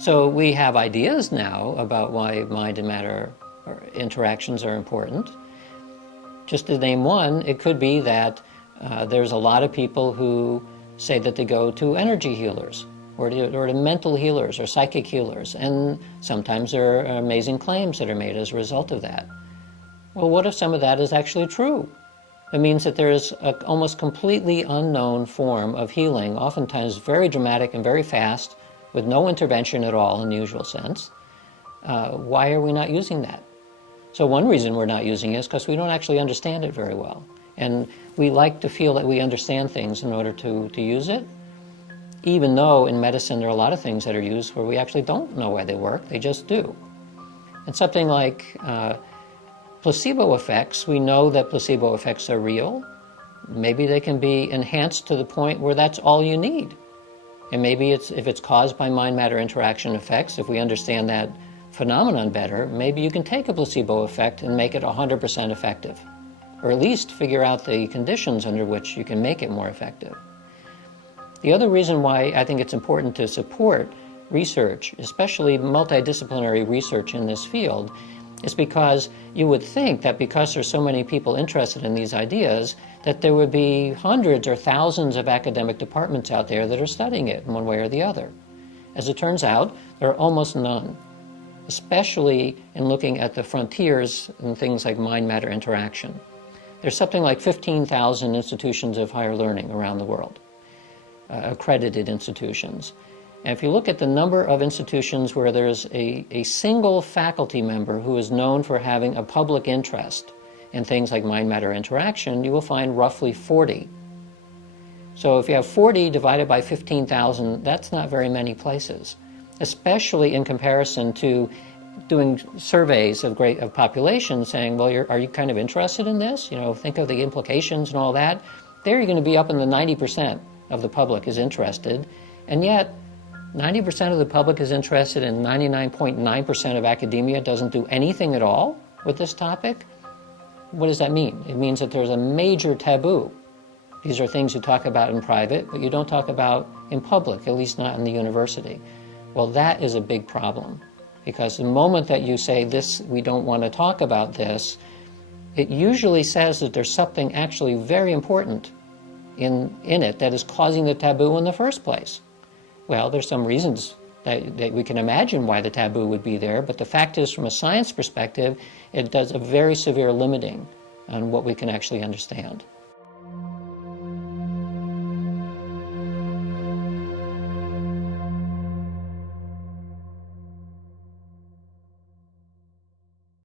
So we have ideas now about why mind and matter interactions are important. Just to name one, it could be that there's a lot of people who say that they go to energy healers or to mental healers or psychic healers, and sometimes there are amazing claims that are made as a result of that. Well, what if some of that is actually true? It means that there is an almost completely unknown form of healing, oftentimes very dramatic and very fast, with no intervention at all in the usual sense. Why are we not using that? So one reason we're not using it is because we don't actually understand it very well. And we like to feel that we understand things in order to use it, even though in medicine there are a lot of things that are used where we actually don't know why they work, they just do. And something like placebo effects, we know that placebo effects are real. Maybe they can be enhanced to the point where that's all you need. And maybe if it's caused by mind-matter interaction effects, if we understand that phenomenon better, maybe you can take a placebo effect and make it 100% effective, or at least figure out the conditions under which you can make it more effective. The other reason why I think it's important to support research, especially multidisciplinary research in this field, is because you would think that because there's so many people interested in these ideas, that there would be hundreds or thousands of academic departments out there that are studying it in one way or the other. As it turns out, there are almost none, especially in looking at the frontiers in things like mind-matter interaction. There's something like 15,000 institutions of higher learning around the world, accredited institutions. And if you look at the number of institutions where there's a single faculty member who is known for having a public interest in things like mind-matter interaction, you will find roughly 40. So if you have 40 divided by 15,000, that's not very many places, especially in comparison to doing surveys of populations saying, well, are you kind of interested in this? Think of the implications and all that. There you're going to be up in the 90% of the public is interested, and yet 90% of the public is interested and 99.9% of academia doesn't do anything at all with this topic. What does that mean? It means that there's a major taboo. These are things you talk about in private, but you don't talk about in public, at least not in the university. Well, that is a big problem, because the moment that you say this, we don't want to talk about this, it usually says that there's something actually very important in it that is causing the taboo in the first place. Well, there's some reasons that we can imagine why the taboo would be there, but the fact is, from a science perspective, it does a very severe limiting on what we can actually understand.